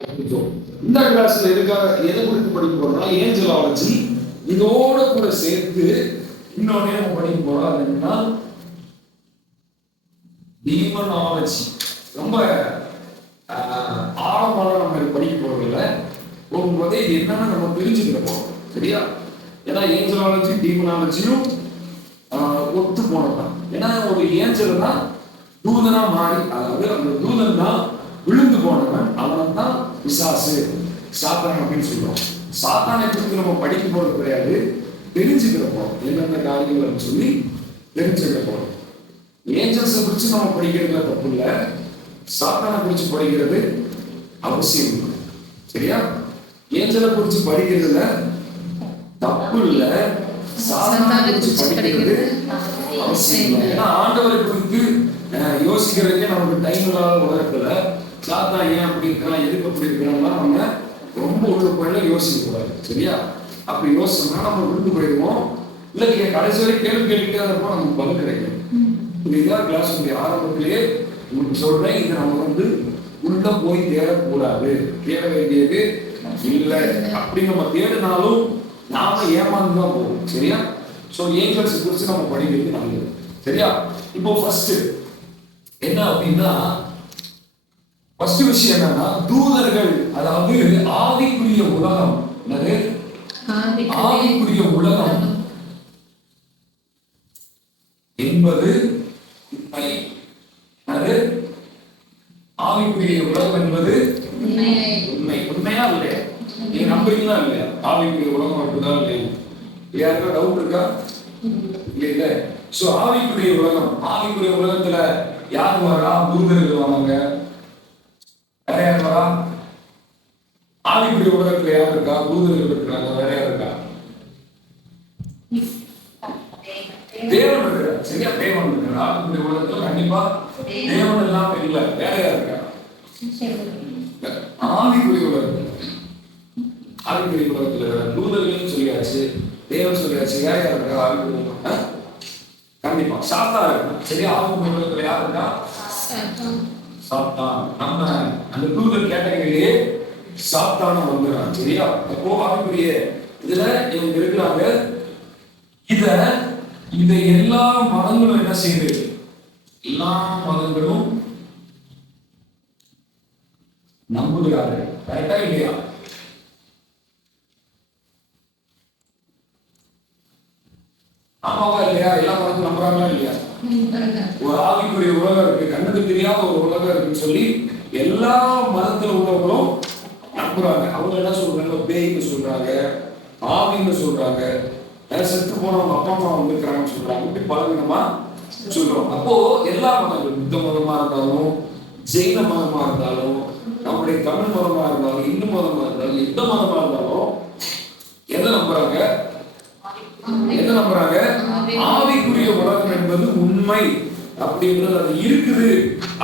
இந்த கிளாஸ்ல எதுக்காக எதை குறித்து படிக்க போறோம்னா ஏஞ்சலாலஜி. இதோட கூட சேர்த்து இன்னொன்னே நம்ம படிக்க போறோம். அது என்னன்னா டீமனாலஜி. ரொம்ப ஆழமான நம்ம படிக்க போறதில்ல. போகும்போதே என்னன்னு நம்ம தெரிஞ்சுக்கிற போறோம். சரியா? ஏன்னா ஏஞ்சலாலஜி டீமனாலஜியும் ஒத்து போனதான். ஏன்னா ஒரு ஏஞ்சல் தான் தூதனா மாறி, அதாவது அந்த தூதன் தான் விழுந்து போனவன், அவன் தான் பிசாசு, சாத்தான் அப்படின்னு சொல்லுவோம். சாத்தானை குறித்து நம்ம படிக்க போறது கிடையாது, தெரிஞ்சுக்கிற போறோம். என்னென்ன காரியங்கள் சொல்லி தெரிஞ்சுக்கிற போறோம். ஏஞ்சல்ஸை குறித்து நம்ம படிக்கிறதுல தப்பு இல்லை, சாத்தானை குறித்து படிக்கிறது அவசியம் இல்லை. சரியா? ஏஞ்சலை குறித்து படிக்கிறதுல தப்பு இல்லை, சாத்தானை குறித்து படிக்கிறது அவசியம் இல்லை. ஏன்னா ஆண்டவரை குறித்து யோசிக்கிறதுக்கே நமக்கு டைம் இல்லாத உலகத்துல சாத்தான் ஏன் அப்படி இருக்கலாம், எதுக்கு அப்படி இருக்கிறோம்னா நம்ம ரொம்ப உள்ள போயில யோசிக்க கூடாது. சரியா? அப்படி யோசிச்சோம்னா நம்ம விழுந்து போயிடுவோம். இல்லை கடைசி வரை கேள்வி கேட்டுக்கிட்டே இருப்போம், நமக்கு பதில் கிடைக்கும். இதுதான் கிளாஸ் ஆரம்பத்திலேயே உங்களுக்கு சொல்றேன். இதை நம்ம உள்ள போய் தேடக்கூடாது, தேட வேண்டியது இல்லை. அப்படி நம்ம தேடினாலும் நாம ஏமாந்து தான் போவோம். சரியா? ஸோ ஏஞ்சல்ஸ் குறித்து நம்ம படிக்கிறது நல்லது. சரியா? இப்போ ஃபர்ஸ்ட் என்ன அப்படின்னா, ஃபர்ஸ்ட் விஷயம் என்னன்னா தூதர்கள், அதாவது ஆவிக்குரிய உலகம். என்னது ஆவிக்குரிய உலகம் என்பது உண்மை. அது ஆவிக்குரிய உலகம் என்பது உண்மை. உண்மையா இல்லையா? நீங்க நம்புறீங்களா இல்லையா? ஆவிக்குரிய உலகம் இருக்குதா இல்லையா? யாருக்கா டவுட் இருக்கா? இல்ல. சோ ஆவிக்குரிய உலகம், ஆவிக்குரிய உலகத்துல யார் வரா? தூதர்கள் வராங்க. வேற யார் வரா? ஆவிக்குரிய உலகத்துல யார் இருக்கா? தூதர்கள் இருக்கிறாங்க. வேற யார் இருக்கா? தேவன் இருக்கிறார். சரியா? தேவன் இருக்கிறார். ஆவிக்குரிய உலகத்துல கண்டிப்பா தேவன் எல்லாம் இல்லை. வேற யார் இருக்கா? ஆவிக்குரிய உலகத்துல, ஆவிக்குரிய உலகத்துல தூதர்கள் சொல்லியாச்சு, தேவன் சொல்லியாச்சு. வேற யார் இருக்கா? ஆவிக்குரிய உலகம் கண்டிப்பா சாத்தான் இருக்கு. சரியா? ஆவிக்குரிய உலகத்துல யார் இருக்கா? சாத்தான். நம்ம அந்த தூதர் கேட்டகரியிலே சாத்தான வந்துடுறான். சரியா? அப்போ ஆவிக்குரிய இதுல இவங்க இருக்கிறாங்க. இதை எல்லா மதங்களும் என்ன செய்யுது? எல்லா மதங்களும் நம்புகிறார்கள். கரெக்டா இல்லையா? ஆமாவா இல்லையா? எல்லா மதங்களும் நம்புறாங்களா இல்லையா? ஒரு ஆவிக்குரிய உலகம் இருக்கு, கண்ணுக்கு தெரியாத ஒரு உலகம் இருக்குன்னு சொல்லி எல்லா மதத்துல உள்ளவங்களும் நம்புறாங்க. அவங்க என்ன சொல்றாங்க? பேய்னு சொல்றாங்க, ஆவின்னு சொல்றாங்க, செத்து போனவங்க அப்பா அம்மா வந்துருக்கிறாங்கன்னு சொல்றாங்க. இப்படி பல விதமா சொல்றோம். அப்போ எல்லா மதங்களும், புத்த மதமா இருந்தாலும், ஜெயின மதமா இருந்தாலும், நம்முடைய தமிழ் மதமா இருந்தாலும், இந்து மதமா இருந்தாலும், எந்த மதமா இருந்தாலும் எதை நம்புறாங்க? என்ன நம்புறாங்க? ஆவிக்குரிய உலகம் என்பது உண்மை அப்படின்றது, அது இருக்குது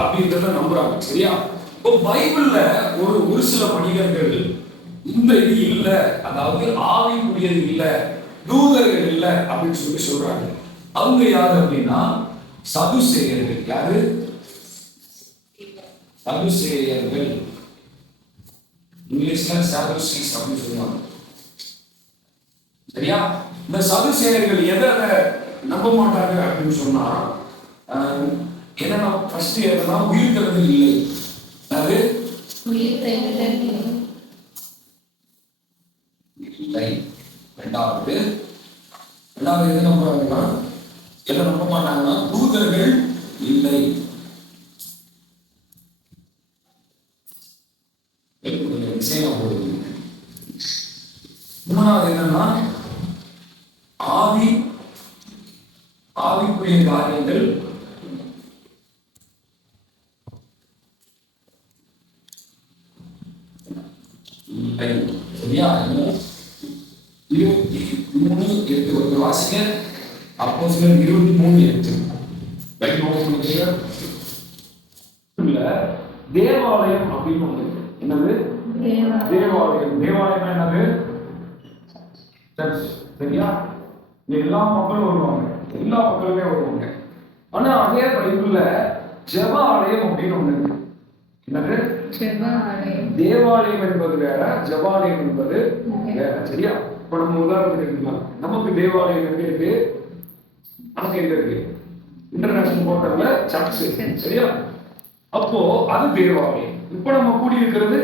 அப்படின்றத நம்புறாங்க. சரியா? இப்போ பைபிள்ல ஒரு சில மனிதர்கள் இந்த இது இல்ல, அதாவது ஆவிக்குரியது இல்ல, தூதர்கள் இல்ல அப்படின்னு சொல்றாங்க. அவங்க யாரு அப்படின்னா சதுசேயர்கள். யாரு? சதுசேயர்கள். இங்கிலீஷ்ல சாதுசீஸ் அப்படின்னு சொல்லுவாங்க. சரியா? இந்த சதுசேயர்கள் எதை நம்ப மாட்டாங்க அப்படின்னு சொன்னா, என்னன்னா ஃபர்ஸ்ட் எதுனா உயிர்த்தெழுதல் இல்லை. அது இல்லை. ரெண்டாவது எதை நம்புறாங்கன்னா, எதை நம்ப மாட்டாங்கன்னா தூதர்கள் இல்லை. விஷயம் போடுது. மூணாவது என்னன்னா ஆவிக்குரிய காரியங்கள் இல்லை. சரியா? 23:8 ஒரு வாசிங்க. அப்போஸ்தலர் 23:8. தேவாலயம் அப்படின்னு ஒண்ணு. என்னது? தேவாலயம். தேவாலயம் என்னது? சர்ச். சரியா? எல்லா மக்களும் வருவாங்க, எல்லா மக்களுமே வருவாங்க. ஆனா அதே பைபிள்ல ஜெப ஆலயம் அப்படின்னு ஒண்ணு இருக்கு. என்னது? தேவாலயம் என்பது வேற, ஜெபாலயம் என்பது வேற. சரியா? இப்ப நம்ம உதாரணத்துக்கு எடுக்கலாம். நமக்கு தேவாலயம் எங்க இருக்கு? நமக்கு எங்க இருக்கு? இன்டர்நேஷனல் போர்ட்டல்ல சர்ச். சரியா? அப்போ அது தேவாலயம். இப்ப நம்ம கூடி இருக்கிறது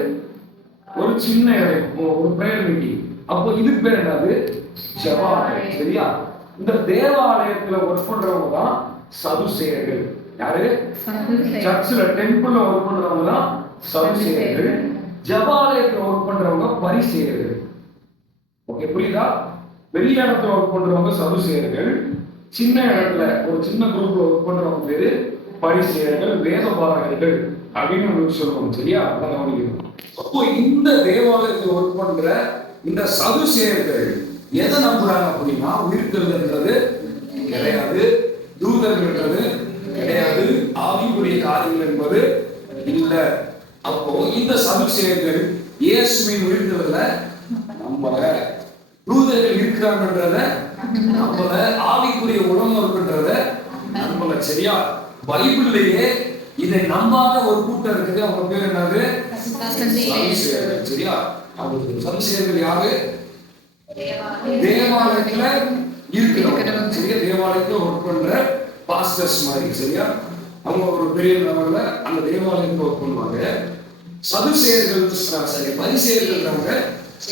ஒரு சின்ன இடம், ஒரு பிரேயர் மீட்டிங். அப்போ இதுக்கு பேர் என்னது? ஜெபாலயம். சரியா? இந்த தேவாலயத்துல ஒர்க் பண்றவங்க தான் சதுசேயர்கள். யாரு? சர்ச்சில் டெம்பிள்ல ஒர்க் பண்றவங்க தான் சதுசேயர்கள். ஜெபாலயத்துல ஒர்க் பண்றவங்க பரிசேயர்கள். ஓகே, புரியுதா? பெரிய இடத்துல ஒர்க் பண்றவங்க சதுசேயர்கள், சின்ன இடத்துல ஒரு சின்ன குரூப்ல ஒர்க் பண்றவங்க பேரு பரிசேயர்கள், வேதபாரகர்கள் அப்படின்னு உங்களுக்கு சொல்லுவாங்க. சரியா? அதான் கவனிக்கணும். அப்போ இந்த தேவாலயத்தில் ஒர்க் பண்ற இந்த சதுசேயர்கள் எதை நம்புறாங்க அப்படின்னா, உயிர்த்தெழுதல்ன்றது கிடையாது, தூதர்கள்ன்றது கிடையாது, ஆவிக்குரிய காரியங்கள் என்பது இல்லை. அப்போ இந்த சதுசேயர்கள் இயேசுவின் உயிர்த்தெழுதலை நம்பல, தூதர்கள் இருக்கிறாங்கன்றத நம்பல, ஆவிக்குரிய உலகம் இருக்குன்றத நம்பல. சரியா? பைபிள்லயே இதை நம்பாத ஒரு கூட்டம் இருக்குது. அவங்க பேர் என்னது? சதுசேயர்கள். சரியா? அவங்க சதுசேயர்கள் யாரு? தேவாலயத்துல இருக்கிறவங்க. சரியா? தேவாலயத்துல ஒர்க் பண்ற பாஸ்டர்ஸ் மாதிரி. சரியா? அவங்க ஒரு பெரிய லெவல்ல அந்த தேவாலயத்துல ஒர்க் பண்ணுவாங்க. சதுசேயர்கள் சரி, பரிசேயர்கள்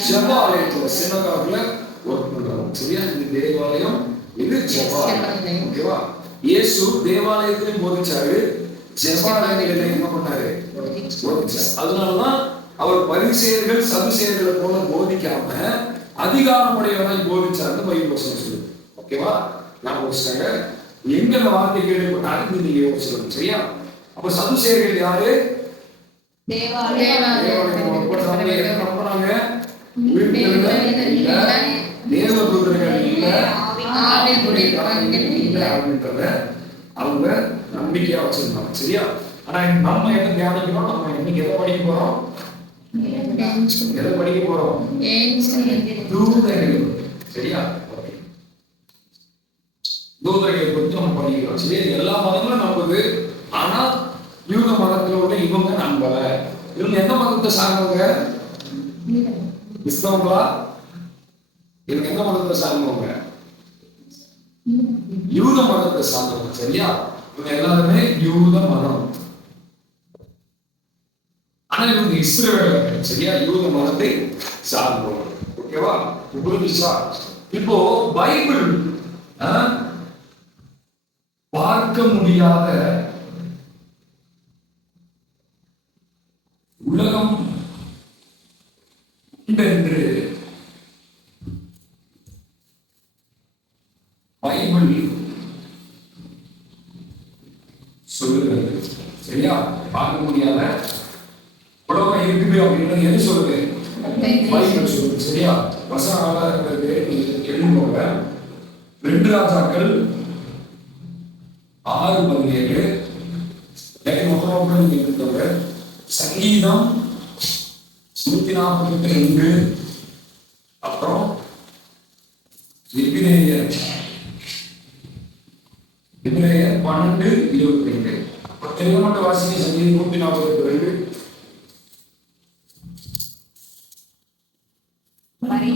ஜெபாலயத்துல சினகாகுல ஒர்க் பண்றாங்க. சரியா? இது தேவாலயம், இது ஜெபாலயம். ஓகேவா? இயேசு தேவாலயத்திலும் போதிச்சாரு, ஜெபாலயத்திலும் என்ன பண்ணாரு? போதிச்சாரு. அதனாலதான் அவர் பரிசேயர்கள் சதுசேயர்களை போல போதிக்காம அதிகாரமுடையவராய் போதிச்சாருன்னு பைபிள் வசனம் சொல்லுது. ஓகேவா? நான் யோசிச்சாங்க, எங்க அந்த வார்த்தை கேள்விப்பட்டாலும் நீங்க யோசிக்கணும். சரியா? அப்ப சதுசேயர்கள் யாரு? தேவதூதர்கள் இல்ல, அப்படின்றத அவங்க நம்பிக்கையா வச்சிருந்தாங்க. சரியா? ஆனா நம்ம என்ன தியானிக்கிறோம்? நம்ம இன்னைக்கு எதை படிக்க போறோம்? எதை படிக்க போறோம்? தூதர்கள். சரியா? தூதர்களை குறித்து நம்ம படிக்கிறோம். சரி, எல்லா மதங்களும் நம்புது. ஆனா யூத மதத்துல உள்ள இவங்க நம்பல. இவங்க எந்த மதத்தை சார்ந்தவங்க? கிறிஸ்தவங்களா? இவங்க எந்த மதத்தை சார்ந்தவங்க? யூத மதத்தை சார்ந்தவங்க. சரியா? இவங்க எல்லாருமே யூத மதம். ஆனா இவங்க இஸ்ரவேலர்கள். சரியா? யூத மதத்தை சார்ந்தவங்க. ஓகேவா? புரிஞ்சுச்சா? இப்போ பைபிள் பார்க்க முடியாத உலகம் என்று பைபிள் சொல்லுகிறது. சரியா? பார்க்க முடியாத உலகம் இருக்குது அப்படின்னு எது சொல்லுது? பைபிள் சொல்லுது. சரியா? வசன ஆதாரங்களுக்கு எழுதுவோங்க. 2 ராஜாக்கள் 6:17 மொத்தமாக நீங்க சங்கீதம் 142, அப்புறம் எபிரேயர் 12:22. தெளிவா மட்டும் வாசிங்க. சங்கீதம் 142.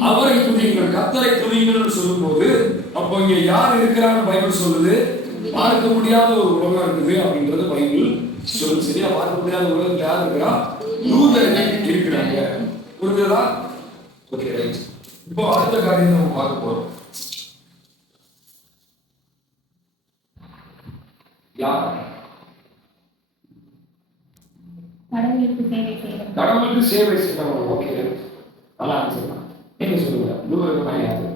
அவரை துதியுங்கள், கர்த்தரை துதியுங்கள் சொல்லும் போது அப்போ இங்க யார் இருக்கிறான்னு பைபிள் சொல்லுது? பார்க்க முடியாத ஒரு உலகம் இருக்குது அப்படின்றது பைபிள் சொல்லுது. சரியா? பார்க்க முடியாத உலகத்துல யார் இருக்கிறா? தூதர்கள் இருக்கிறாங்க. புரியுதா? Okay, right. இப்போ அடுத்த காரியம் நம்ம பார்க்க போறோம். யார் கடவுளுக்கு சேவை செய்யறவங்க? ஓகே, நல்லா ஆன்சர். நீங்க சொல்லுங்க, தூதர்கள் யாரு?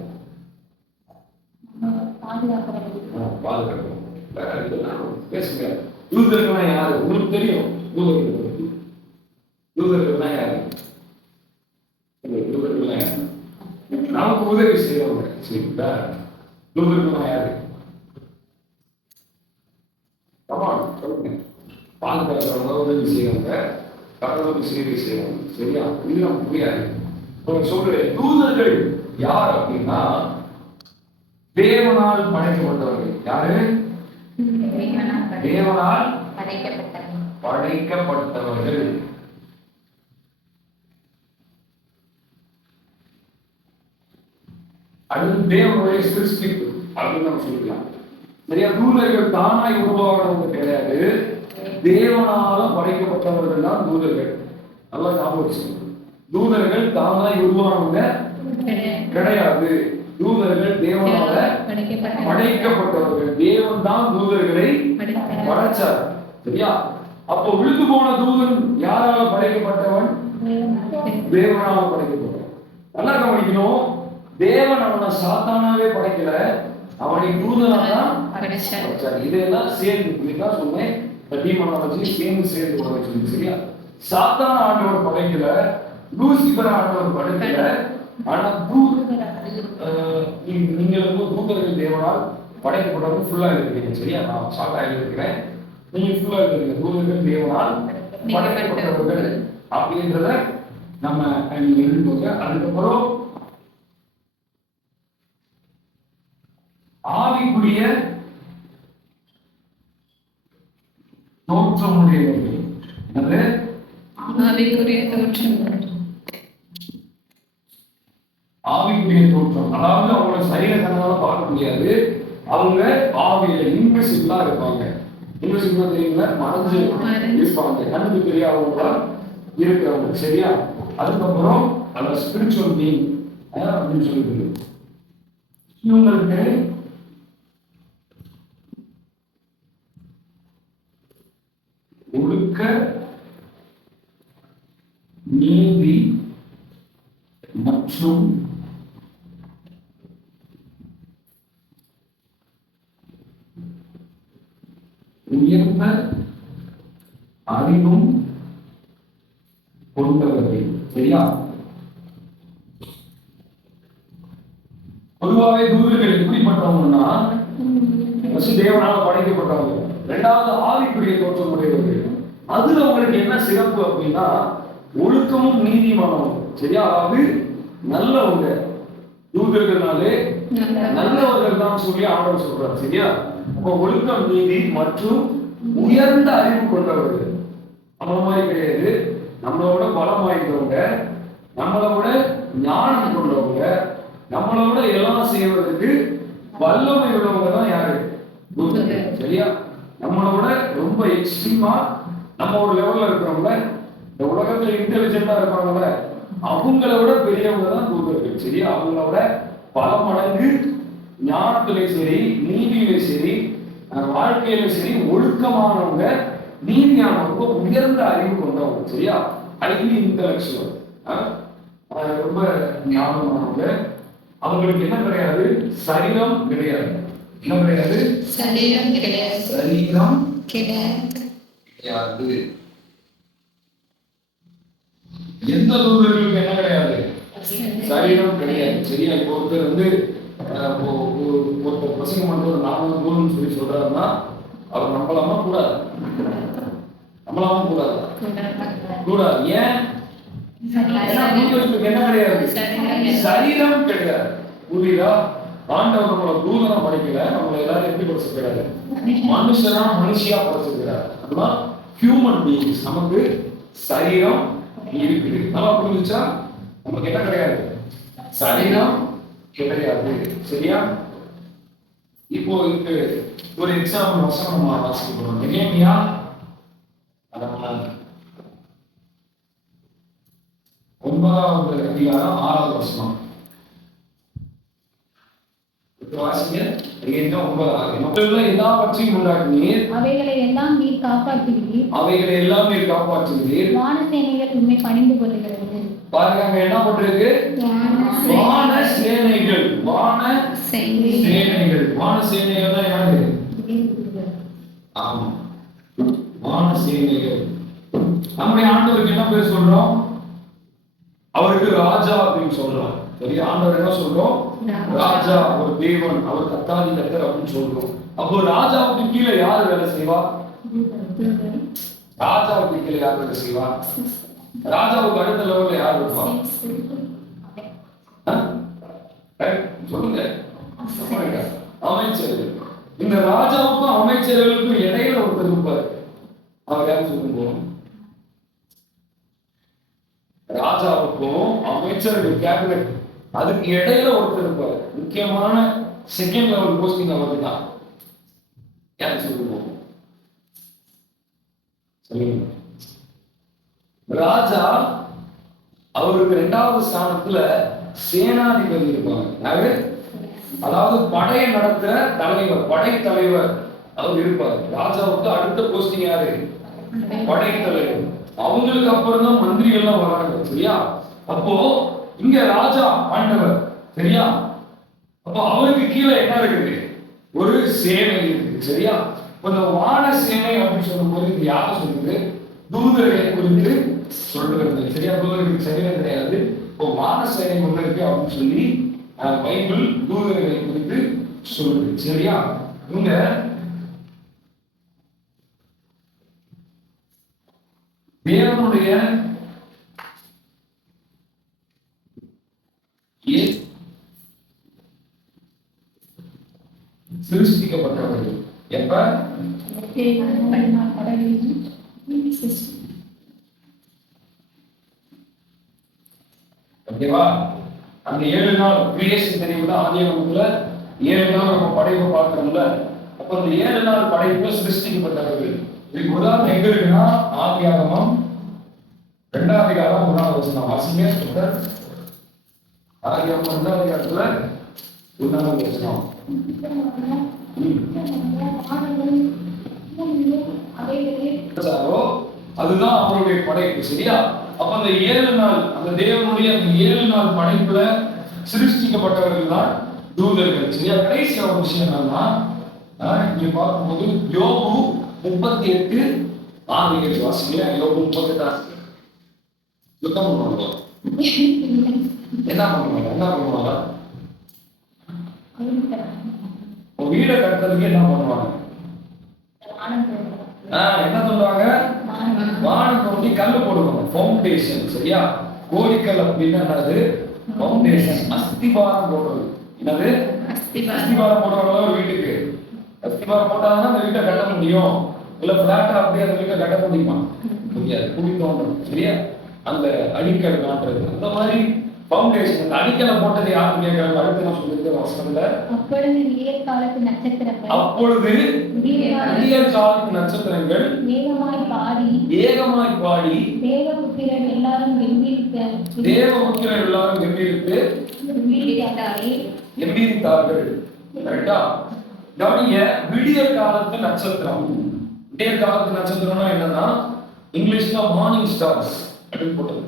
பாதுகாப்பு. பேசுங்க. தூதர்கள் யாரு? உங்களுக்கு தெரியும். தூதர்கள் யாரு? தூதர்கள் யாரு? நமக்கு உதவி செய்யறவங்க. சரிங்களா? தூதர்கள் யாரு? சொல்லுங்க. பாதுகாக்கிறவங்க, உதவி செய்யறவங்க, கடவுளுக்கு சேவை செய்யறவங்க. சரியா? இது நமக்கு புரியாது. சொல்றேன், தூதர்கள் யார் அப்படின்னா தேவனால் படைக்கப்பட்டவர்கள். யாரு? தேவனால் படைக்கப்பட்டவர்கள். அது தேவனுடைய சிருஷ்டிப்பு அப்படின்னு நம்ம சொல்லிக்கலாம். சரியா? தூதர்கள் தானாய் உருவானவங்க கிடையாது, தேவனால படைக்கப்பட்டவர்கள் தான் தூதர்கள். நல்லா ஞாபகம் வச்சுக்கணும். தூதர்கள் தானாய் உருவானவங்க கிடையாது, தூதர்கள் தேவனால படைக்கப்பட்டவர்கள். தேவன் தான் தூதர்களை படைச்சார். சரியா? அப்போ விழுந்து போன தூதன் யாரால படைக்கப்பட்டவன்? தேவனால படைக்கப்பட்டவன். நல்லா கவனிக்கணும். தேவன் அவனை சாத்தானாவே படைக்கல, அவனை தூதனாதான் படைச்சார். இதெல்லாம் சேர்ந்து இதுதான் சொன்னேன், டீமானாலஜி சேர்ந்து வர சொல்லி. சரியா? சாத்தான ஆண்டவர் படைக்கல, லூசிபர் ஆண்டவர் படைக்கல. ஆனா நீங்க தூதர்கள் தேவனால் படைக்கப்பட்டவங்க ஃபுல்லா இருக்கிறீங்க. சரியா? நான் ஷார்ட்டா இருக்கிறேன், நீங்க ஃபுல்லா இருக்கிறீங்க. தூதர்கள் தேவனால் படைக்கப்பட்டவர்கள் அப்படின்றத நம்ம எழுதுவோங்க. அதுக்கப்புறம் ஆவிக்குரிய தோற்றமுடையவர்கள். அது ஆவிக்குரிய தோற்றம். ஆவிக்குரிய தோற்றம் அதாவது அவங்கள சரீர கண்ணால பார்க்க முடியாது, அவங்க ஆவியில இன்விசிபிளா இருப்பாங்க. இன்விசிபிளா தெரியுங்களா? மறைஞ்சு இருப்பாங்க, கண்ணுக்கு தெரியாதவங்களா இருக்கிறவங்க. சரியா? அதுக்கப்புறம் அந்த ஸ்பிரிச்சுவல் பீயிங் அப்படின்னு சொல்லிட்டு இவங்களுக்கு ஒழுக்க நீதி மற்றும் உயர்ந்த அறிவும் கொண்டவர்கள். சரியா? பொதுவாகவே தூதர்கள் எப்படிப்பட்டவங்கன்னா தேவனால படைக்கப்பட்டவங்க, இரண்டாவது ஆவிக்குரிய தோற்றம் உடையவர்கள். அதுல உங்களுக்கு என்ன சிறப்பு அப்படின்னா ஒழுக்கமும் நீதிமானவங்க. சரியா? அதாவது நல்லவங்க. தூதர்கள்னாலே நல்லவர்கள் தான் சொல்லி ஆண்டவர் சொல்றார். சரியா? அப்போ ஒழுக்கம், நீதி மற்றும் உயர்ந்த அறிவு கொண்டவர்கள். நம்மள மாதிரி கிடையாது, நம்மளோட பலம் வாய்ந்தவங்க, நம்மளோட ஞானம் கொண்டவங்க, நம்மளோட எல்லாம் செய்வதற்கு வல்லமை உள்ளவங்க தான் யாரு? தூதர்கள். சரியா? நம்மளோட ரொம்ப எக்ஸ்ட்ரீமா நம்ம ஒரு லெவல்ல இருக்கிறவங்க, இந்த உலகத்துல இன்டெலிஜென்டா இருப்பாங்கல்ல, அவங்கள விட பெரியவங்க தான் தூதர்கள். சரியா? அவங்களோட பல மடங்கு ஞானத்திலே சரி, நீதியிலே சரி, வாழ்க்கையில சரி ஒழுக்கமானவங்க, நீதியானவங்க, உயர்ந்த அறிவு கொண்டவங்க. சரியா? ஹைலி இன்டெலெக்சுவல், ரொம்ப ஞானமானவங்க. அவங்களுக்கு என்ன கிடையாது? சரீரம் கிடையாது. என்ன கிடையாது? சரீரம் கிடையாது. சரீரம் கிடையாது. எந்த தூதர்களுக்கு என்ன கிடையாது? சரீரம் கிடையாது. சரியா? இப்போ ஒருத்தர் ஒருத்தர் பிரசங்கம் பண்ற ஒரு 400 நூறுன்னு சொல்லி சொல்றாருன்னா அவர் நம்பலாமா? கூடாது. நம்பலாமா? கூடாது. கூடாது. ஏன்? தூதர்களுக்கு என்ன கிடையாது? சரீரம் கிடையாது. புரியுதா? ஆண்டவர் நம்மளை தூதனா படைக்கல, நம்மளை எல்லாரும் எப்படி படைச்சிருக்கிறாரு? மனுஷியா படைச்சிருக்கிறார். அதுதான் ஹியூமன் பீயிங்ஸ். நமக்கு சரீரம் இருக்குது. நல்லா புரிஞ்சுச்சா? நமக்கு என்ன கிடையாது? சரீரம் கிடையாது. சரியா? இப்போ இதுக்கு ஒரு எக்ஸாம்பிள் வசனம் நம்ம வாசிக்க போறோம். நெகேமியா 9வது அதிகாரம் 6வது வசனம். எல்லாவற்றையும் உண்டாக்கினீர், அவைகளை எல்லாம் நீர் காப்பாற்றுகிறீர். அவைகளை எல்லாம் நீர் காப்பாற்றுகிறீர். வானசேனைகள் உண்மை பணிந்து கொள்கிறது. பாருங்க, அங்க என்ன போட்டிருக்கு? வானசேனைகள். வானசேனைகள். வானசேனைகள் தான் யாரு? ஆமா, வானசேனைகள். நம்முடைய ஆண்டவருக்கு என்ன பேர் சொல்றோம்? அவருக்கு ராஜா அப்படின்னு சொல்றோம். சரியா? ஆண்டவர் என்ன சொல்றோம்? ராஜா, ஒரு தேவன், அவர் கர்த்தாதி கர்த்தர் அப்படின்னு சொல்றோம். அப்போ ராஜாவுக்கு கீழே யாரு வேலை செய்வா? ராஜாவுக்கு கீழே யார் வேலை செய்வா? ராஜாவுக்கு அடுத்த லெவல்ல யார் இருப்பா? சொல்லுங்க. அமைச்சர்கள். இந்த ராஜாவுக்கும் அமைச்சர்களுக்கும் இடையில ஒருத்தர் இருப்பார். அவர் யாரும் சொல்லுங்க. ராஜாவுக்கும் அமைச்சர்கள், கேபினட், அதுக்கு இடையில ஒருத்தர் இருப்பாரு, முக்கியமான செகண்ட் லெவல் போஸ்டிங் அவருக்கு தான். யார் சொல்லுவோம்? சொல்லுங்க. ராஜா அவருக்கு 2வது ஸ்தானத்துல சேனாதிபதி இருப்பாங்க. யாரு? அதாவது படையை நடத்துற தலைவர், படை தலைவர் அவர் இருப்பாரு. ராஜாவுக்கு அடுத்த போஸ்டிங் யாரு? படை தலைவர். அவங்களுக்கு அப்புறம் தான் மந்திரிகள்லாம் வராங்க. சரியா? அப்போ இங்க ராஜா ஆண்டவர். சரியா? அப்போ அவருக்கு கீழே என்ன இருக்குது? ஒரு சேனை இருக்கு. சரியா? இந்த வான சேனை அப்படின்னு சொல்லும்போது இது யாரை சொல்லுது? தூதர்களை குறித்து சொல்லுகிறது. சரியா? தூதர்களுக்கு சேனை கிடையாது. இப்போ வான சேனை ஒண்ணு இருக்கு அப்படின்னு சொல்லி பைபிள் தூதர்களை குறித்து சொல்லுது. சரியா? இங்க தேவனுடைய சிருஷ்டிக்கப்பட்டவர்கள் எப்ப? ஓகேவா? அந்த 7 நாள் கிரியேஷன் தெரியும்ல, ஆதியாகமத்துல 7 நாள் நம்ம படைப்பு பார்க்கிறோம்ல. அப்ப அந்த 7 நாள் படைப்பு சிருஷ்டிக்கப்பட்டவர்கள். இதுக்கு உதாரணம் எங்க இருக்குன்னா ஆதியாகமம் 2ஆம் அதிகாரம் 1ஆம் வசனம். வாசிங்க சொல்றார். ஆதியாகமம் 2ஆம் அதிகாரத்துல 1ஆம் வசனம். அதுதான் அவருடைய படைப்பு. சரியா? அப்ப அந்த 7 நாள் அந்த தேவனுடைய அந்த 7 நாள் படைப்புல சிருஷ்டிக்கப்பட்டவர்கள் தான் தூதர்கள். சரியா? கடைசி ஒரு விஷயம் என்னன்னா, இங்க பார்க்கும்போது யோபு 38:6 வாசிங்க. யோபு 38 யுத்தம் பண்ணுவாங்க. என்ன பண்ணுவாங்க? வீடை கட்டுறதுக்கு என்ன பண்ணுவாங்க? என்ன சொல்லுவாங்க? வானம் தோண்டி கல்லு போடுவாங்க. ஃபவுண்டேஷன். சரியா? கோடிக்கல் அப்படின்னா என்னது? ஃபவுண்டேஷன், அஸ்திபாரம் போடுறது. என்னது? அஸ்திபாரம் போடுவாங்க ஒரு வீட்டுக்கு. அஸ்திபாரம் போட்டாங்கன்னா அந்த வீட்டை கட்ட முடியும். இல்ல பிளாட்டா அப்படியே அந்த வீட்டை கட்ட முடியுமா? முடியாது. குடி தோண்டணும். சரியா? அந்த அடிக்கல் நாட்டுறது. அந்த மாதிரி ஃபவுண்டேஷன். அந்த அடிக்கலை போட்டது யாரும் கேட்கறாங்க. அடுத்து நான் சொல்லிருக்கேன் வசனத்துல, அப்பொழுது விடியற் காலத்து நட்சத்திரங்கள் ஏகமாய் பாடி தேவபுத்திரர் எல்லாரும் கம்பீரித்து கம்பீரித்தார்கள். கரெக்டா? கவனிங்க, விடியற் காலத்து நட்சத்திரம். விடியற் காலத்து நட்சத்திரம்னா என்னன்னா இங்கிலீஷ்ல மார்னிங் ஸ்டார்ஸ் அப்படின்னு போட்டது.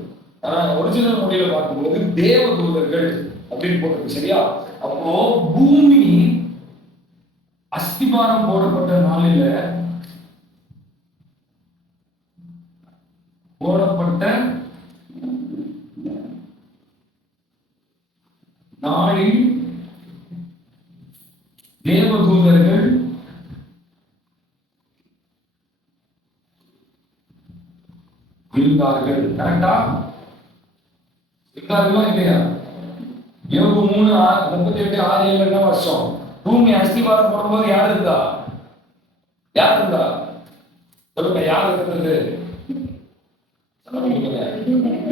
ஆனா ஒரிஜினல் மொழியில பார்க்கும்போது தேவதூதர்கள் அப்படின்னு போட்டது. சரியா? அப்போ பூமி அஸ்திபாரம் போடப்பட்ட நாளில் தேவதூதர்கள் இருந்தார்கள். கரெக்டா? இருக்கார்களா இல்லையா? யோபு 3:38 என்ன வருஷம்? பூமி அஸ்திபாரம் போடும்போது யார் இருந்தா? சொல்லுங்க, யார் இருந்தது?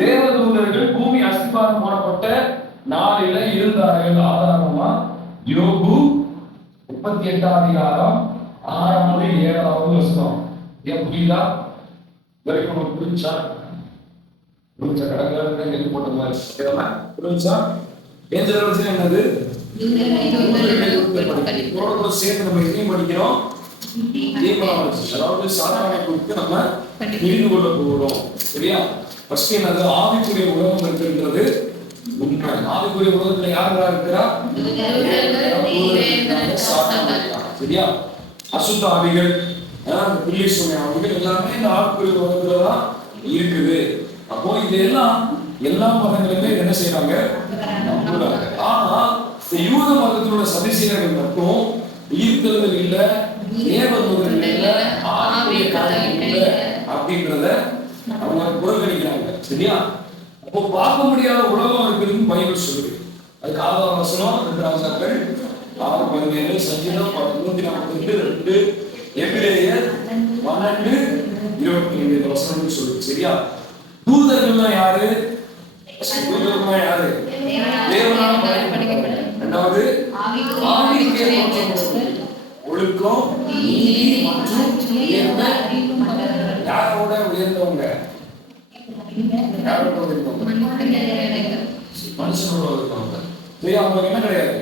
தேவதூதர்கள் பூமி அஸ்திபாரம் போடப்பட்ட நாளில இருந்தார்கள். ஆதாரமா யோபு 38ஆம் அதிகாரம் 6வது 7வது வசனம். ஏன் புரியுதா? வரைக்கும் புரிஞ்சா கடற்கரை எழுதி போட்ட மாதிரி புரிஞ்சா? என்னது சேர்த்து நம்ம இதையும் படிக்கிறோம். அதாவது சாதாரண குறித்து நம்ம புரிந்து கொள்ள போகிறோம். சரியா? ஃபர்ஸ்ட் என்னது? ஆவிக்குரிய உலகம் இருக்கின்றது உண்மை. ஆவிக்குரிய உலகத்துல யாரா இருக்கிறா? சரியா? அசுத்த ஆவிகள், பில்லிசுமை ஆவிகள் எல்லாமே இந்த ஆவிக்குரிய உலகத்துலதான் இருக்குது. அப்போ இதெல்லாம் எல்லா மதங்களுமே என்ன செய்யறாங்க? ஆனா யூத மதத்தினோட சதிசீலர்கள் மட்டும் ஈர்த்தல்கள் இல்ல, தேவதூதர்கள் இல்ல, ஆவிய காரியம் இல்ல அப்படின்றத அவங்க புறக்கணிக்கிறாங்க. சரியா? அப்போ பார்க்க முடியாத உலகம் இருக்குதுன்னு பைபிள் சொல்லுது. அதுக்கு ஆதார வசனம் 2 ராஜாக்கள் 6:17, சங்கீதம் 142, எபிரேயர் 12:22 வசனம் சொல்லுது. சரியா? தூதர்கள்னா யாரு? தேவனால மனுஷனோட இருப்பாங்க. சரி, அவங்களுக்கு என்ன கிடையாது?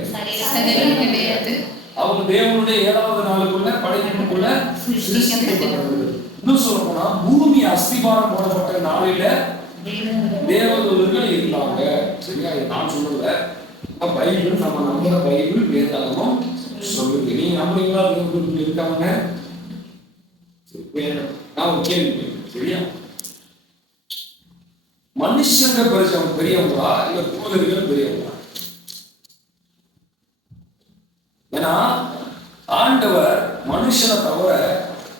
சரீரம் கிடையாது. அவங்க தேவனுடைய 7வது நாளுக்குள்ள படைப்புக்குள்ள சிருஷ்டிக்கப்பட்டது. இன்னும் சொல்ல போனா பூமி அஸ்திபாரம் போடப்பட்ட நாளில தேவதூதர்கள் இருந்தாங்க. சரியா? நான் சொல்லல, பைபிள், நம்ம நம்புற பைபிள் வேதாகமம் சொல்லுங்க. நீங்க நம்புறீங்களா தேவதூதர்கள் இருக்காங்க? நான் ஒரு கேள்வி கேட்கிறேன். சரியா? மனுஷங்க பெரியவங்களா இல்ல தூதர்கள் பெரியவங்களா? ஏன்னா ஆண்டவர் மனுஷனை தவிர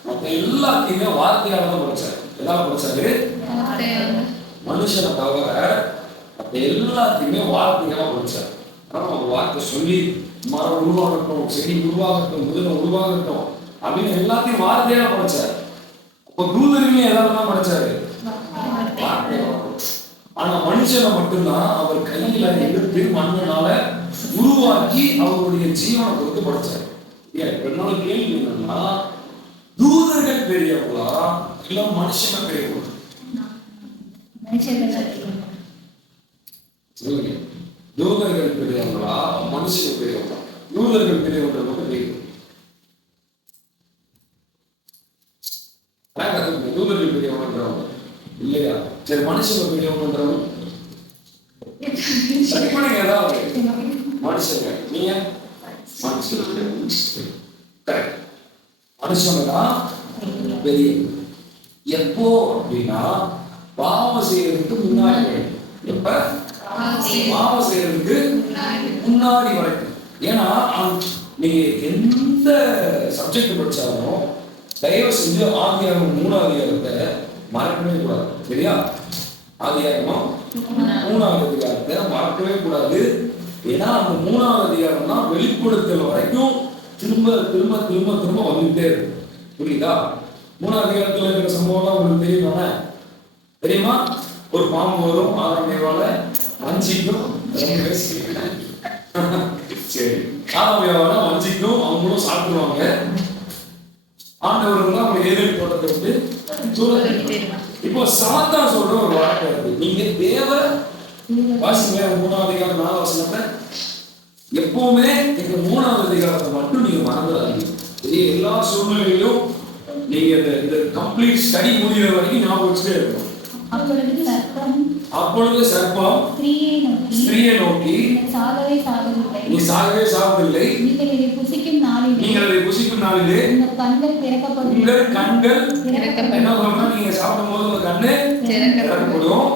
மற்ற எல்லாத்தையுமே வார்த்தையால தான் படைச்சாரு. எதால படைச்சாரு? மனுஷனை தவிர மற்ற எல்லாத்தையுமே வார்த்தையால படைச்சாரு. ஆனா ஒரு வார்த்தை சொல்லி மரம் உருவாகட்டும், செடி உருவாகட்டும், முதல உருவாகட்டும் அப்படின்னு எல்லாத்தையும் வார்த்தையால படைச்சாரு. அப்போ தூதர்களையும் எதாவது படைச்சாரு? ஆனா மனுஷனை மட்டும்தான் அவர் கையில எடுத்து மண்ணனால உருவாக்கி அவருடைய ஜீவனை கொடுத்து படைச்சாரு. என்னோட கேள்வி என்னன்னா, தூதர்கள் பெரியவங்களா இல்ல மனுஷங்க பெரியவங்களா? சொல்லுங்க. தூதர்கள் பெரியவங்களா மனுஷங்க பெரியவங்களா? தூதர்கள் பெரியவங்க மட்டும் தெரியும். தூதர்கள் பெரியவங்கன்றவங்க இல்லையா? சரி, மனுஷங்க பெரியவங்கன்றவங்க ஏதாவது மனுஷங்க. நீங்க மனுஷங்க தான் பெரிய. எப்போ அப்படின்னா பாவம் செய்யறதுக்கு முன்னாடி. எப்ப? பாவம் செய்யறதுக்கு முன்னாடி வரைக்கும். ஏன்னா நீங்க எந்த சப்ஜெக்ட் படிச்சாலும் தயவு செஞ்சு ஆதியாகமம் 3வது அதிகாரத்தை மறக்கவே கூடாது. சரியா? ஆதியாகமம் 3வது அதிகாரத்தை மறக்கவே கூடாது. ஏன்னா அந்த 3வது அதிகாரம் தான் வெளிப்படுத்தல் வரைக்கும் திரும்ப திரும்ப திரும்ப திரும்ப வந்துட்டே இருக்கு. புரியுதா? 3வது அதிகாரத்துல இருக்கிற சம்பவம்லாம் உங்களுக்கு தெரியுமா? தெரியுமா? ஒரு பாம்பு வரும், ஆதாமேவால வஞ்சிக்கும். சரி, ஆதாமேவால வஞ்சிக்கும், அவங்களும் சாப்பிடுவாங்க. ஆண்டவர் அவங்க ஏதேன் தோட்டத்தை விட்டு தூரத்தில். இப்போ சாத்தான் சொல்ற ஒரு வார்த்தை இருக்கு. நீங்க தேவ வாசிங்க 3வது அதிகாரம் 4வது வசனத்தை. எப்பவுமே இந்த 3வது அதிகாரத்தை மட்டும் நீங்க மறந்துடாதீங்க. எல்லா சூழ்நிலையிலும் நீங்க இந்த கம்ப்ளீட் ஸ்டடி முடிகிற வரைக்கும் ஞாபகம் வச்சுட்டே இருக்கணும். அப்பொழுது சர்ப்பம் ஸ்திரீயை நோக்கி, நீ சாகவே சாவதில்லை, நீங்கள் அதை புசிக்கும் நாளிலே உங்கள் கண்கள் என்ன சொல்றா? நீங்க சாப்பிடும் போது உங்க கண்ணு திறக்கப்படும்.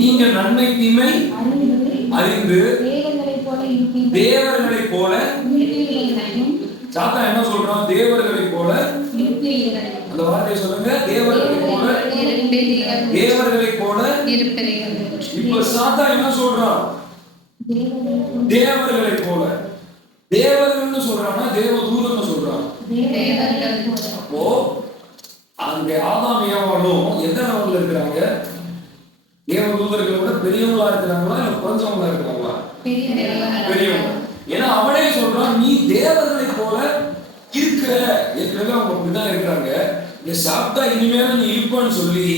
நீங்கள் நன்மை தீமை அறிந்து தேவர்களைப் போல. சாத்தான் என்ன சொல்றான்? தேவர்களைப் போல. அந்த வார்த்தையை சொல்லுங்க. தேவர்களைப் போல. தேவர்களைப் போல. இப்ப சாத்தான் என்ன சொல்றான்? தேவர்களைப் போல. தேவர்கள்னு சொல்றானா தேவதூதன்னு சொல்றான்? அப்போ அங்க ஆதாம் ஏவாளும் எந்த லெவல்ல இருக்கிறாங்க? தேவதூதர்களை விட பெரியவங்களா இருக்கிறாங்களா இல்ல குறைஞ்சவங்களா இருக்கிறாங்களா? பெரியவங்க. ஏன்னா அவனே சொல்றான், நீ தேவர்களை போல இருக்கிற. ஏற்கனவே அவங்க அப்படிதான் இருக்கிறாங்க. இந்த சாப்பிட்டா இனிமேல நீ இருப்பான்னு சொல்லி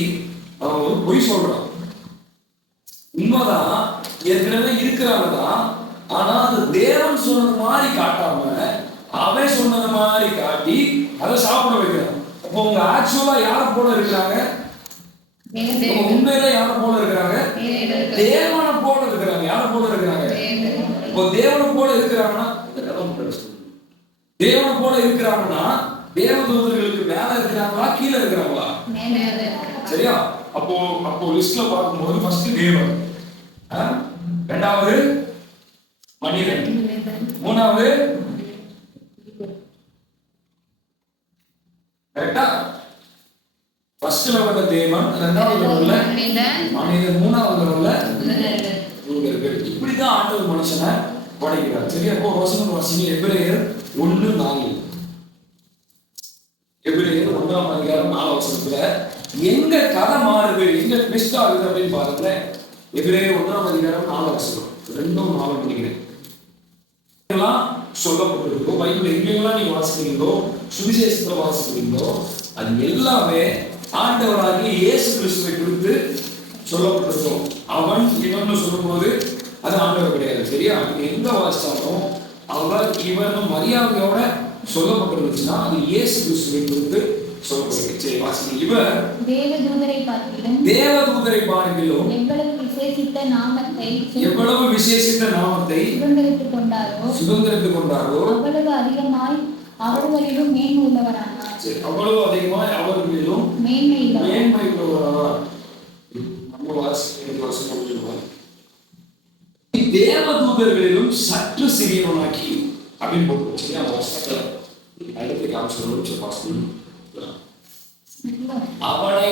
அவன் ஒரு பொய் சொல்றான். உண்மைதான், ஏற்கனவே இருக்கிறாங்கதான். ஆனா அது தேவன் சொன்னது மாதிரி காட்டாம அவன் சொன்னது மாதிரி காட்டி அதை சாப்பிட வைக்கிறான். அப்போ உங்க ஆக்சுவலா யார போல இருக்கிறாங்க? உண்மையில யார போல இருக்கிறாங்க? தேவனை போல இருக்கிறாங்க. யார போல இருக்கிறாங்க? இப்போ தேவனை போல இருக்கிறாங்கன்னா தேவனை போல இருக்கிறாங்கன்னா தேவதூதர்களுக்கு மேல இருக்கிறாங்களா கீழே இருக்கிறாங்களா? சரியா? அப்போ லிஸ்ட்ல பார்க்கும்போது ஃபர்ஸ்ட் தேவன், இரண்டாவது மனிதன், மூணாவது கரெக்டா? ஃபர்ஸ்ட் லெவல்ல தேவன், இரண்டாவது லெவல்ல மனிதன், மூணாவது லெவல்ல தூதர்கள். இப்படிதான் ஆண்டவர் மனுஷனை படைக்கிறார். சரியா? அப்போ வசனம் வாசிங்க. எபிரேயர் 1:4. எபிரேயர் 1ஆம் அதிகாரம் 4ஆம் வசனத்துல எங்க கதை மாறுது, எங்க ட்விஸ்ட் ஆகுது அப்படின்னு பாருங்களேன். எபிரேயர் 1ஆம் அதிகாரம் 4ஆம் வசனம் 2-4 படிக்கிறேன். சொல்லப்பட்டிருக்கோ, பைபிள் எங்கெல்லாம் நீங்க வாசிக்கிறீங்களோ, சுவிசேஷத்துல வாசிக்கிறீங்களோ, அது எல்லாமே ஆண்டவராகிய இயேசு கிறிஸ்துவை குறித்து சொல்லப்பட்டிருக்கும். அவன் இவன் சொல்லும்போது அது ஆண்டவர் கிடையாது. சரியா? எங்க வாசிச்சாலும் அவர் இவன் மரியாதையோட சொல்லப்பட்டிருந்துச்சுன்னா அது இயேசு கிறிஸ்துவை குறித்து சொல்லப்பட்டிருக்கு. சரி, வாசிங்க. இவர் தேவதூதரை பார்க்கிலும் எவ்வளவு விசேஷித்த நாமத்தை சுதந்திரத்துக் கொண்டாரோ அவ்வளவு அதிகமாய் அவர்களிலும் மேன்மை உள்ளவரானார். அவ்வளவு அதிகமாய் அவர்களிலும் மேன்மை உள்ளவரானார். தேவதூதர்களிலும் சற்று சிறியவனாக்கி அப்படின்னு போட்டு அடுத்து காமிச்சு அவனை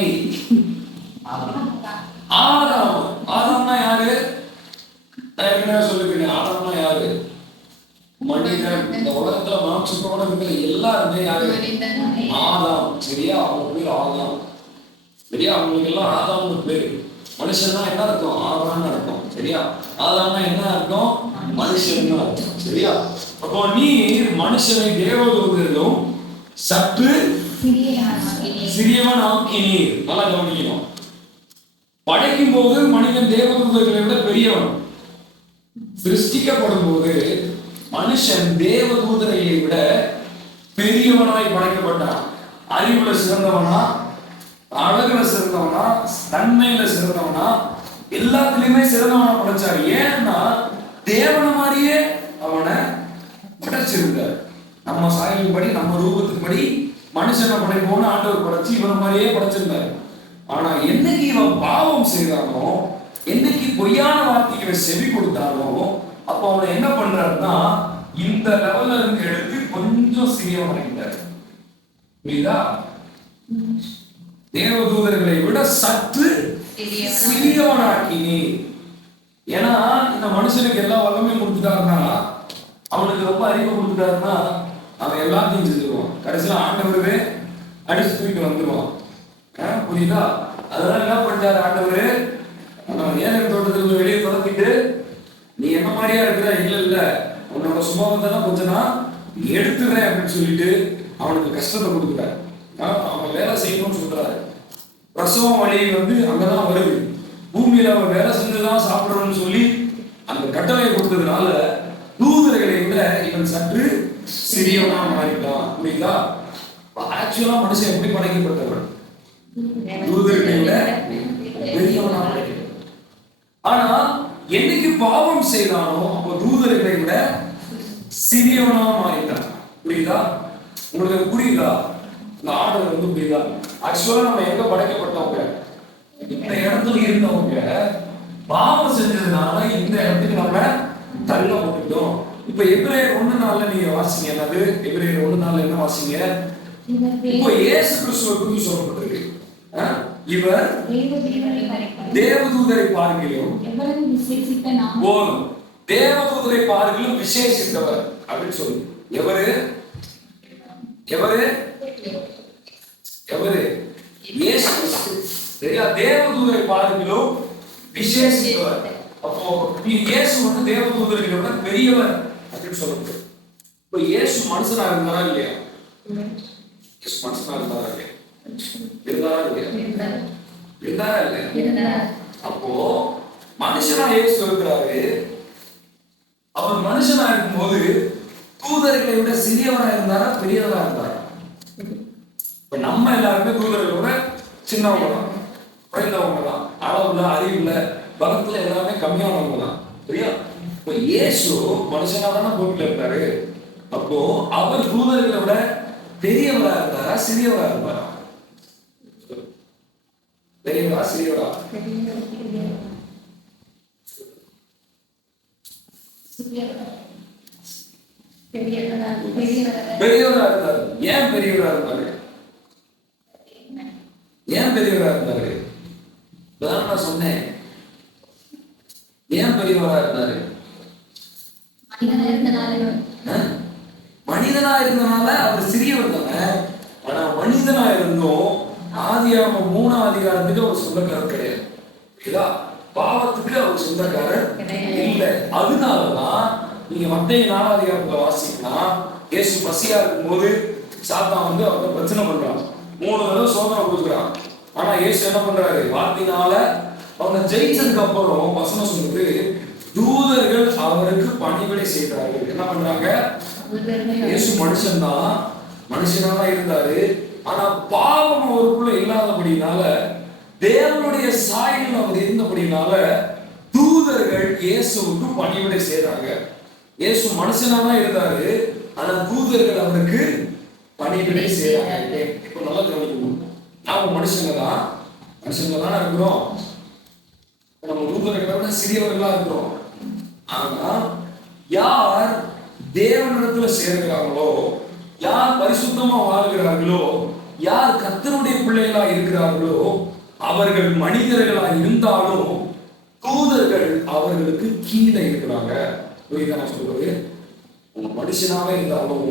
ஆதாம்னா யாரு? சொல்லுகிறேன். ஆதாம்னா யாரு? மனிதன். இந்த உலகத்துல மாம்சத்தோட இருக்கிற எல்லாருமே யாரு? ஆதாம். சரியா? அவங்க பேர் ஆதாம். சரியா? அவங்களுக்கு எல்லாம் ஆதாம்னு பேரு. மனுஷன்னா என்ன அர்த்தம்? ஆதாம்னு அர்த்தம். சரியா? ஆதாம்னா என்ன அர்த்தம்? மனுஷன் அர்த்தம். சரியா? அப்போ நீ மனுஷனை தேவதூதரிலும் சற்று சிறியவன் ஆக்கினீர். நல்லா கவனிக்கணும். படைக்கும் போது மனிதன் தேவதூதர்களை விட பெரியவன். சிருஷ்டிக்கப்படும் போது மனுஷன் தேவதூதரையை விட பெரியவனாய் படைக்கப்பட்டான். அறிவுல சிறந்தவனா, அழகுல சிறந்தவனா, தன்மையில சிறந்தவனா, எல்லாத்துலயுமே சிறந்தவனா படைச்சாரு. ஏன்னா தேவன மாதிரியே அவனை படைச்சிருந்தார். நம்ம சாயலின்படி, நம்ம ரூபத்துக்குபடி மனுஷனை படைப்போன்னு ஆண்டவர் படைச்சு இவனை மாதிரியே படைச்சிருந்தாரு. ஆனா என்னைக்கு இவன் பாவம் செய்தானோ, என்னைக்கு பொய்யான வார்த்தைகளை செவி கொடுத்தானோ, அப்ப அவனை என்ன பண்றாருன்னா இந்த லெவல்ல இருந்து எடுத்து கொஞ்சம் சிறியவன் ஆகிட்டார். புரியுதா? தேவதூதர்களை விட சற்று சிறியவனாக்கினி. ஏன்னா இந்த மனுஷனுக்கு எல்லா வல்லமையும் கொடுத்துட்டாருன்னா, அவனுக்கு ரொம்ப அறிவு கொடுத்துட்டாருன்னா அவன் எல்லாத்தையும் செஞ்சுருவான். கடைசியில ஆண்டவரே அடிச்சு தூக்கிட்டு வந்துடுவான். புரியுதா? அதெல்லாம் என்ன பண்ணிட்டாரு ஆண்டவரு? ஏன் தோட்டத்திலிருந்து வெளியே தொடக்கிட்டு நீ என்ன மாதிரியா இருக்கிற? இல்ல இல்ல, உன்னோட சுபாவத்தெல்லாம் கொஞ்ச நாள் எடுத்துறேன் அப்படின்னு சொல்லிட்டு அவனுக்கு கஷ்டத்தை கொடுக்குறாரு. அவன் வேலை செய்யணும்னு சொல்றாரு. பிரசவம் வழி அங்கதான் வருது. பூமியில அவன் வேலை செஞ்சுதான் சாப்பிடணும்னு சொல்லி அந்த கட்டளை கொடுத்ததுனால தூதர்களை விட இவன் சற்று சிறியவனா மாறிட்டான். புரியுதா? ஆக்சுவலா மனுஷன் எப்படி படைக்கப்பட்டவன்? தூதர்களை விட பெரியவனா படைக்கப்பட்டவன். ஆனா என்னைக்கு பாவம் செய்தானோ அப்போ தூதர்களை விட சிறியவனா மாறிட்டான். புரியுதா? உங்களுக்கு புரியுதா? இந்த ஆர்டர் புரியுதா? ஆக்சுவலா நம்ம எங்க படைக்கப்பட்டவங்க? இந்த இடத்துல இருந்தவங்க பாவம் செஞ்சதுனால இந்த இடத்துக்கு நம்ம தள்ளப்பட்டுட்டோம். இப்ப எபிரேயர் 1:4 நீங்க வாசிங்க. என்னது எபிரேயர் 1:4 என்ன வாசிங்க? இப்போ இயேசு கிறிஸ்துவை குறித்து சொல்லப்பட்டிருக்கு. இவர் தேவதூதரை பார்க்கிலும் போதும், தேவதூதரை பார்க்கிலும் விசேஷித்தவர் அப்படின்னு சொல்லு. எவரு? எவரு? எவரு? இயேசு கிறிஸ்து. சரியா? தேவதூதரை பார்க்கிலும் விசேஷித்தவர். அப்போ இயேசு தேவதூதர்களை விட பெரியவர் அப்படின்னு சொல்லப்படுது. இப்போ இயேசு மனுஷனா இருந்தாரா இல்லையா? இயேசு மனுஷனா இருந்தாரா இல்லையா? இருந்தாரா இல்லையா? இருந்தாரா இல்லையா? அப்போ மனுஷனா இயேசு இருக்கிறாரு. அவர் மனுஷனா இருக்கும்போது தூதர்களை விட சிறியவரா இருந்தாரா பெரியவரா இருந்தாரா? இப்ப நம்ம எல்லாருமே தூதர்களோட சின்னவங்க தான், குறைந்தவங்க தான். அளவுல, அறிவுல, பலத்துல எல்லாமே கம்மியானவங்க தான். சரியா? இப்போ இயேசு மனுஷனா தானே பூமியில இருக்காரு. அப்போ அவர் தூதர்களை விட பெரியவரா இருந்தாரா சிறியவரா இருந்தாரா? பெரியவரா சிறியவரா? பெரியவரா இருந்தாரு. ஏன் பெரியவரா இருந்தாரு? ஏன் பெரியவரா இருந்தாரு? நான் சொன்னேன். ஏன் பெரியவரா இருந்தாரு? மனிதனா இருந்தனால அவர் சிறியவர் தானே. ஆனா மனிதனா இருந்தும் ஆதியாகமம் 3ஆம் அதிகாரத்துக்கு அவர் சொந்தக்காரர் கிடையாது. பாவத்துக்கு அவர் சொந்தக்காரர் இல்லை. அதனாலதான் நீங்க மத்தேயு 4ஆம் அதிகாரத்துல வாசிக்கலாம். இயேசு பசியா இருக்கும்போது சாத்தான் அவர்கிட்ட பிரச்சனை பண்றான். 3 தடவை சோதனை கொடுக்குறான். ஆனா இயேசு என்ன பண்றாரு? வார்த்தையினால அவங்க ஜெயிச்சதுக்கு அப்புறம் வசனம் சொல்லுது, தூதர்கள் அவருக்கு பணிவிடை செய்தார்கள். என்ன பண்றாங்க? இயேசு மனுஷன்தான், மனுஷனாதான் இருந்தாரு. ஆனா பாவம் அவருக்குள்ள இல்லாதபடினால, தேவனுடைய சாயலில் அவர் இருந்தபடினால தூதர்கள் இயேசுவுக்கு பணிவிடை செய்றாங்க. இயேசு மனுஷனாதான் இருந்தாரு, ஆனா தூதர்கள் அவருக்கு பணிவிடை செய்றாங்க. இப்ப நல்லா கவனிக்கணும், நாம மனுஷங்க தான் இருக்கிறோம். நம்ம தூதர்களை விட சிறியவர்களா இருக்கிறோம். ஆனா யார் தேவனிடத்துல சேர்கிறார்களோ, யார் பரிசுத்தமா வாழ்கிறார்களோ, யார் கர்த்தருடைய பிள்ளைகளா இருக்கிறார்களோ, அவர்கள் மனிதர்களா இருந்தாலும் தூதர்கள் அவர்களுக்கு கீழே இருக்கிறாங்க. புரியுதா நான் சொல்றது? மனுஷனாக இருந்தாலும்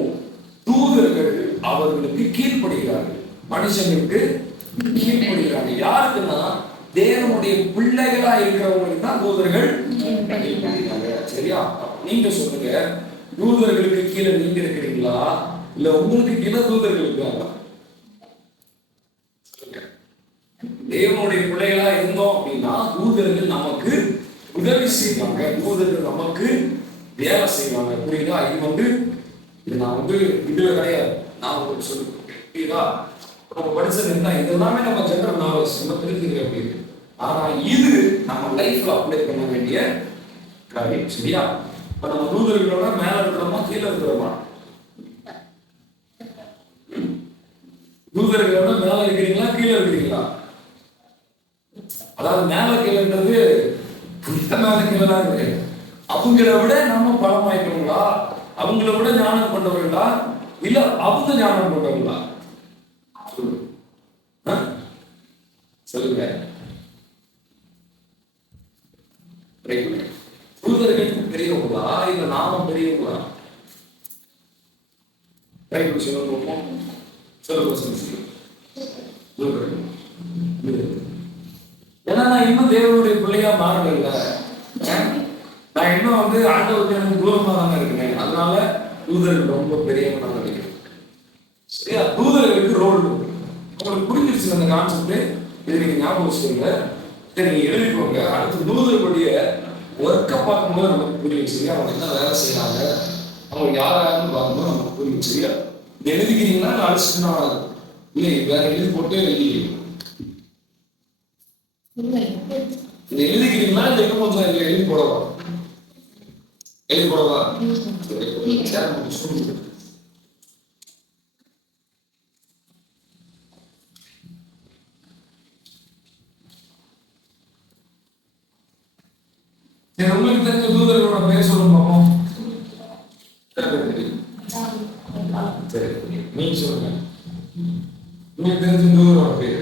தூதர்கள் அவர்களுக்கு கீழ்ப்படுகிறார்கள், மனுஷனுக்கு கீழ்ப்படுகிறாங்க. யாருக்குன்னா தேவனுடைய பிள்ளைகளா இருக்கிறவங்களுக்கு தான் தூதர்கள் கீழ்ப்படுகிறாங்க. சரியா? நீங்க சொல்லுங்க, தூதர்களுக்கு கீழே நீங்க இருக்கிறீங்களா, இல்ல உங்களுக்கு கீழே தூதர்கள் இருக்காங்களா? தேவனுடைய பிள்ளைகளா இருந்தோம் அப்படின்னா தூதர்கள் நமக்கு உதவி செய்வாங்க, தூதர்கள் நமக்கு வேலை செய்வாங்க. புரியுதா? இது நான் இதுல கிடையாது, நான் உங்களுக்கு சொல்லுவேன். புரியுதா? நம்ம படிச்சது என்ன, இதெல்லாமே நம்ம ஜெனரல் நாலேஜ், நம்ம தெரிஞ்சுக்கிறோம் அப்படின்னு. ஆனா இது நம்ம லைஃப்ல அப்ளை பண்ண வேண்டிய காரியம். சரியா? இப்ப நம்ம தூதர்களோட மேல இருக்கிறோமா கீழே இருக்கிறோமா? தூதர்களோட மேல இருக்கிறீங்களா கீழே இருக்கிறீங்களா? அதாவது மேல கீழன்றது மேல கீழே இருக்கு. அவங்கள விட நம்ம பலம் வாய்க்கணுங்களா, அவங்கள விட ஞானம் கொண்டவர்களா, இல்ல அவங்க ஞானம் கொண்டவர்களா? சொல்லுங்க. தூதர்கள் பெரியவங்களா இல்ல நாம பெரியவங்களா? ஏன்னா நான் இன்னும் தேவனுடைய பிள்ளையா மாறல, நான் இன்னும் ஆண்டவருக்கு எனக்கு தூரமா தானே இருக்கேன். அதனால தூதர்கள் ரொம்ப பெரியவங்க நான் நினைக்கிறேன். சரியா? தூதர்களுக்கு ரோல் உங்களுக்கு புரிஞ்சிருச்சு அந்த கான்செப்ட். இது நீங்க ஞாபகம் வச்சுக்கோங்க, இதை நீங்க எழுதிக்கோங்க. அடுத்து தூதர்களுடைய ஒர்க்கை பார்க்கும்போது நமக்கு புரியும். சரியா? அவங்க என்ன வேலை செய்யறாங்க, அவங்க யாராருன்னு பார்க்கும்போது நமக்கு புரியும். சரியா? இது எழுதிக்கிறீங்களா அழைச்சிட்டு நான் இல்லை வேற எழுதி போட்டு இது எழுதிக்கிறீங்களா இல்லை இன்னும் கொஞ்சம் எழுதி போடவா? எழுதி போடவா? உங்களுக்கு தெரிஞ்ச தூதர்களோட பேர் சொல்லுங்க பாப்போம். சரி, நீங்க சொல்லுங்க, உங்களுக்கு தெரிஞ்ச தூதரோட பேர்.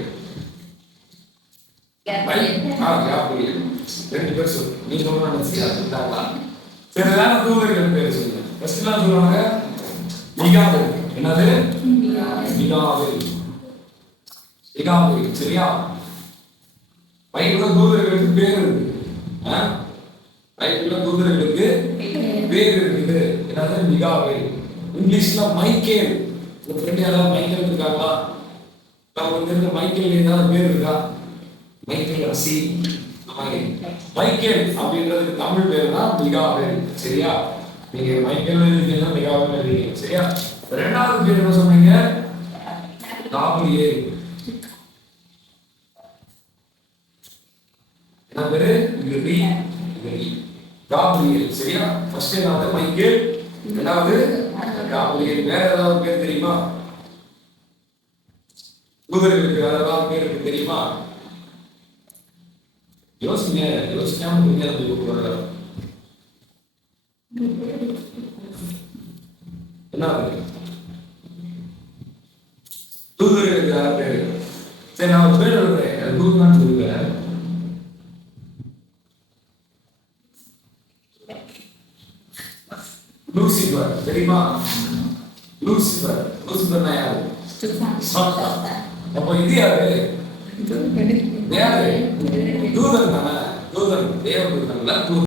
ரெண்டு பேர் சொல்லுங்க, நீங்க சொல்லுங்க. சரி, வேற தூதர்கள் பேர் சொல்லுங்க. ஃபர்ஸ்ட் எல்லாம் சொல்லுவாங்க மிகாவேல். என்னது? மிகாவேல். சரியா? பைபிள்ல தூதர்களுக்கு பேர் இருக்கு. பைபிள்ல தூதர்களுக்கு பேர் இருக்குது. என்னது? மிகாவேல். இங்கிலீஷ்ல மைக்கேல். உங்க ஃப்ரெண்ட் யாராவது மைக்கேல் இருக்காங்களா? நம்ம மைக்கேல் ஏதாவது பேர் இருக்கா? மைக்கேல் ரசி. மைக்கேல் அப்படின்றது தமிழ் பேர் தான் மிகாவேல். சரியா? நீங்க மைக்கேல் எழுதிட்டீங்கன்னா மிகாவேல் எழுதிங்க. சரியா? ரெண்டாவது பேர் என்ன சொன்னீங்க? காபிரியேல். என்ன பேரு? காபிரியேல். சரியா? ஃபர்ஸ்ட் என்ன? மைக்கேல். ரெண்டாவது காபிரியேல். வேற ஏதாவது பேர் தெரியுமா? தூதர்களுக்கு வேற ஏதாவது பேர் தெரியுமா? யோசிக்காம நீங்க அதை கூப்பிடுற என்ன தூதர்களுக்கு வேற பேரு? சரி, நான் ஒரு பேர் எழுதுறேன், தூதனான்னு சொல்லுங்க. லூசிபர். தெரியுமா? லூசிபர்னா யாரு? அப்போ இது யாரு? தூதன் தானே. தூதன் தேவ தூதன்.